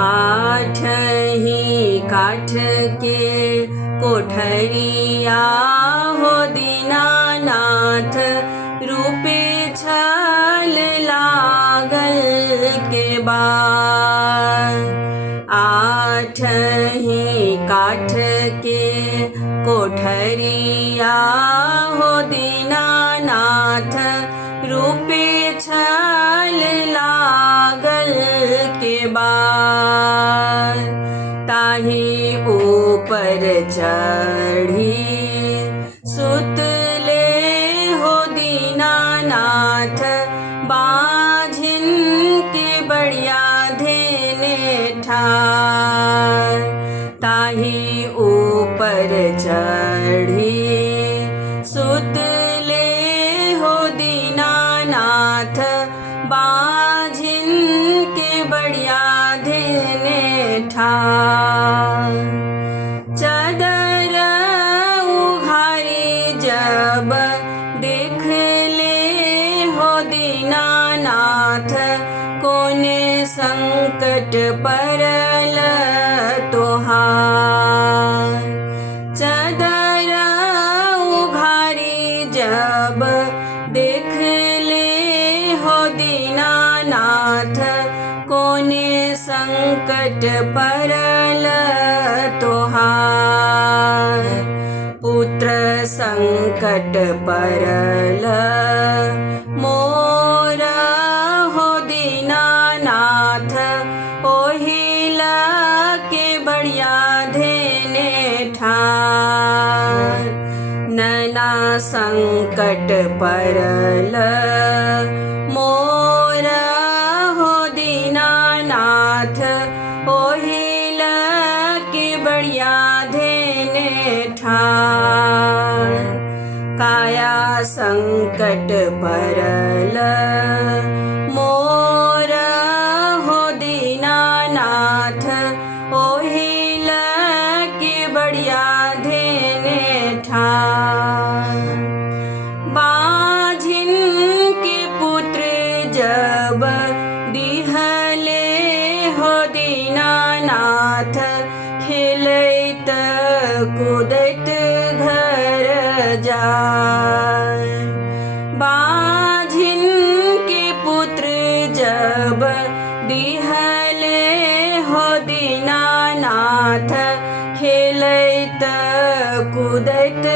आठही काठ के कोठरिया हो दीनानाथ, रूपे छल लागल के बाद। आठही काठ के कोठरिया हो दीनानाथ, रूपे छल लागल के बाद। ताही ऊपर चढ़ी सुतले हो दीनानाथ, बाझिन के बढ़िया धेने ठार। ताही ऊपर चढ़ी सुतले हो दीनानाथ, बाझिन के बढ़िया धेने ठार। चदर उघारी जब देख ले हो दीनानाथ, कोने संकट परल तोहार। चदर उघारी जब देख ले हो दीनानाथ, कोने संकट परल तोहार। पुत्र संकट परल मोर हो दीनानाथ, ओहिला के बढ़िया धेने ठार। नैना संकट परल मोर हो दीनानाथ, ओहिला के बढ़िया धेने ठार। काया संकट परल मोर हो दीनानाथ, ओहिला के बढ़िया धेने ठार। बाझिन के पुत्र जब दिहले हो दीनानाथ, खेलैत कूदैत घर जाय। बाझिन के पुत्र जब दिहले हो दीनानाथ, खेलैत कूदैत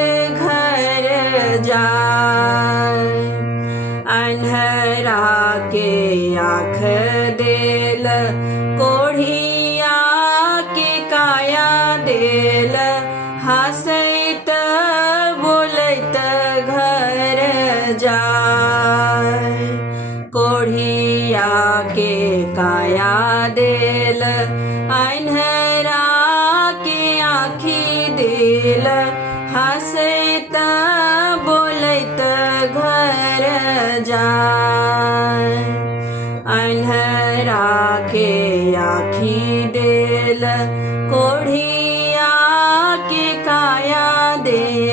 घर जाय। अन्हरा के आँख देल, कोढ़िया के काया देल, हँसैत बोलैत घर जाय। कोढ़िया के काया देल, अन्हरा के आँखी देल, हँसैत बोलैत घर जाय। अन्हरा के आँखी देल, कोढ़िया के काया देल,